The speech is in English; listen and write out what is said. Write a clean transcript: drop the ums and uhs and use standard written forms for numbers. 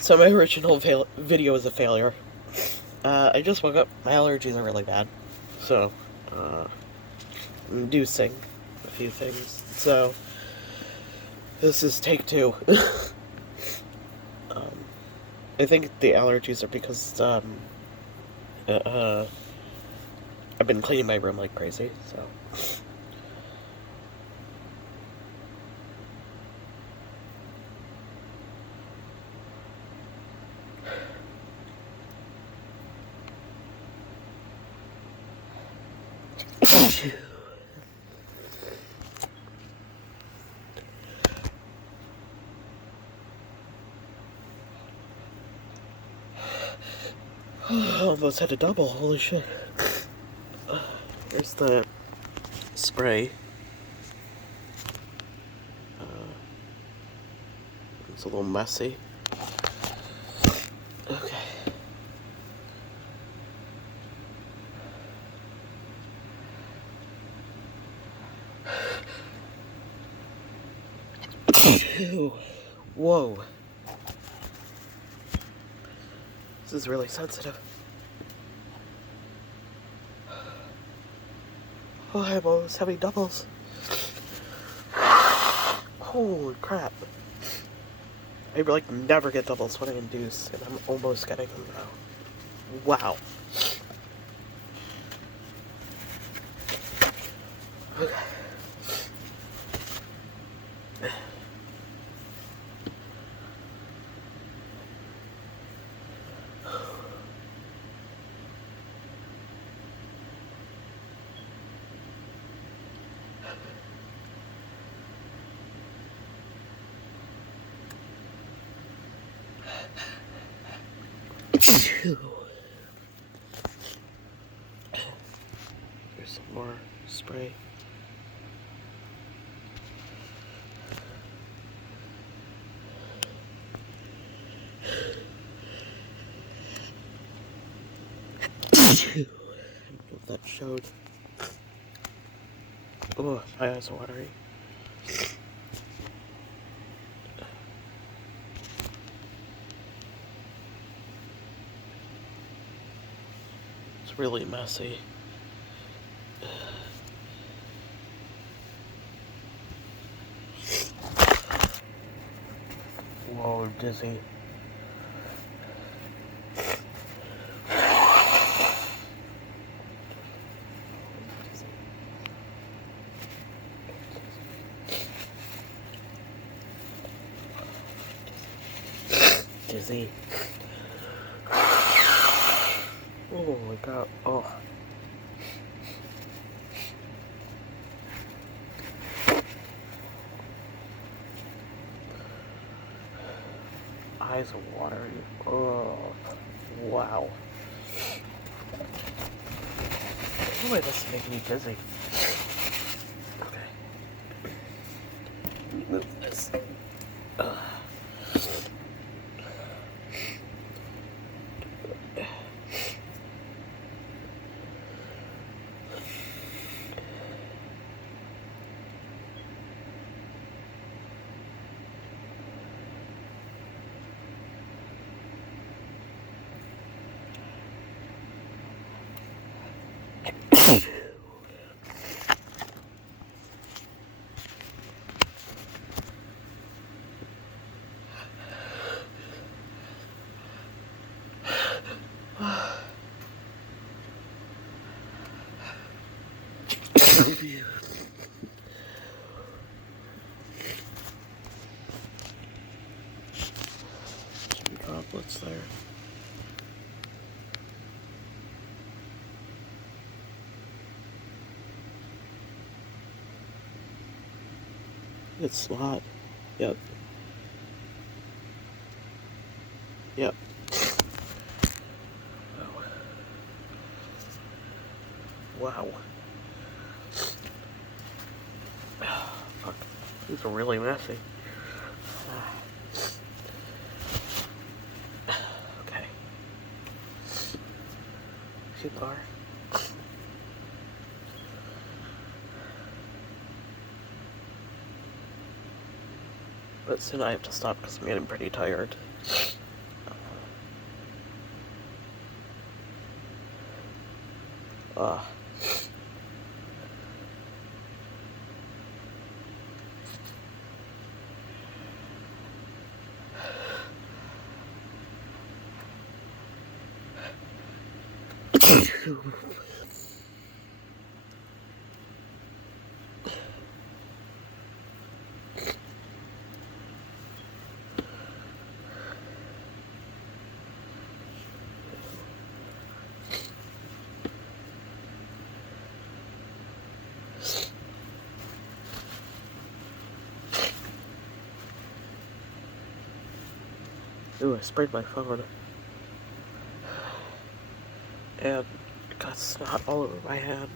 So my original video was a failure. I just woke up. My allergies are really bad. So, inducing a few things. So, this is take two. I think the allergies are because, I've been cleaning my room like crazy, so. Almost had a double, holy shit. Here's the spray. It's a little messy. Okay. Ew. Whoa. This is really sensitive. Oh, I'm almost having doubles. Holy crap. I like never get doubles when I induce, and I'm almost getting them now. Wow. Okay. Here's some more spray. I don't know if that showed. Oh, my eyes are watery. It's really messy. Whoa, I'm dizzy. Dizzy. Oh my god. Oh. Eyes are watery. Oh. Wow. Why does it make me dizzy? Okay. Move this. Two droplets there. It's hot. Yep. Yep. Oh. Wow. Fuck. These are really messy. Okay. Too far. But soon I have to stop because I'm getting pretty tired. Ugh. Ooh, I sprayed my phone. And it got snot all over my hand.